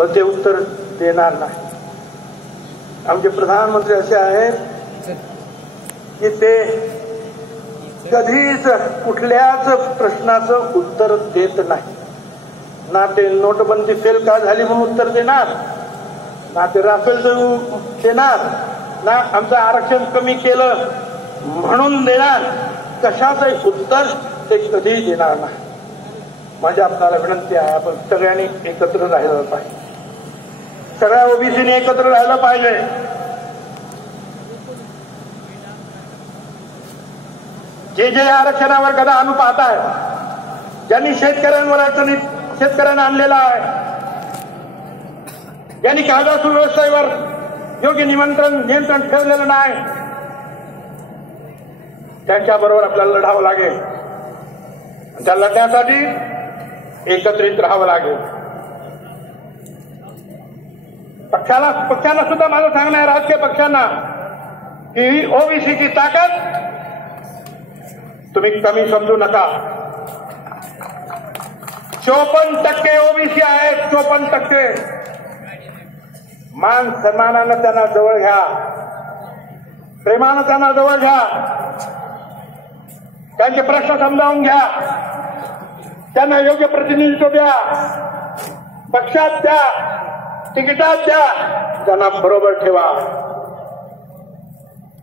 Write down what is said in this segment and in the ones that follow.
पण ते उत्तर देणार नाही. आमचे प्रधानमंत्री असे आहेत की ते कधीच कुठल्याच प्रश्नाचं उत्तर देत नाही. ना ते नोटबंदी फेल का झाली म्हणून उत्तर देणार? ना ते राफेलचं देणार? ना आमचं आरक्षण कमी केलं म्हणून देणार? कशाचंही उत्तर ते कधीही देणार नाही. माझी आपल्याला विनंती आहे आपण सगळ्यांनी एकत्र राहिलं पाहिजे. सगळ्या ओबीसीने एकत्र राहिलं पाहिजे. जे जे आरक्षणावर गदा आणू आहे ज्यांनी शेतकऱ्यांवर अडचणीत शेतकऱ्यांना आणलेला आहे ज्यांनी कायदा सुव्यवस्थेवर योग्य निमंत्रण नियंत्रण ठेवलेलं नाही त्यांच्याबरोबर आपल्याला लढावं लागेल. त्या लढण्यासाठी एकत्रित राहावं लागेल. पक्षाला पक्षांना सुद्धा माझं सांगणं आहे राजकीय पक्षांना की ओबीसीची ताकद तुम्ही कमी समजू नका. चोपन्न टक्के ओबीसी आहेत चोपन्न टक्के. मान सन्मानानं त्यांना जवळ घ्या. प्रेमानं त्यांना जवळ घ्या. त्यांचे प्रश्न समजावून घ्या. त्यांना योग्य प्रतिनिधित्व द्या. पक्षात द्या. तिकिटात द्या त्यांना बरोबर ठेवा.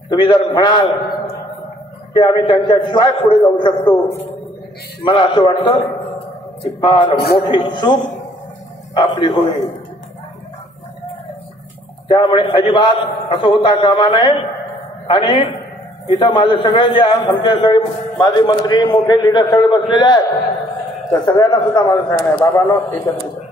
तुम्ही जर म्हणाल की आम्ही त्यांच्याशिवाय पुढे जाऊ शकतो मला असं वाटतं की फार मोठी चूक आपली होईल. त्यामुळे अजिबात असं होता कामा नये. आणि इथं माझे सगळे जे आहेत आमचे सगळे माझे मंत्री मोठे लीडर सगळे बसलेले आहेत त्या सगळ्यांना सुद्धा माझं सांगणं आहे. बाबांना एकत्रित.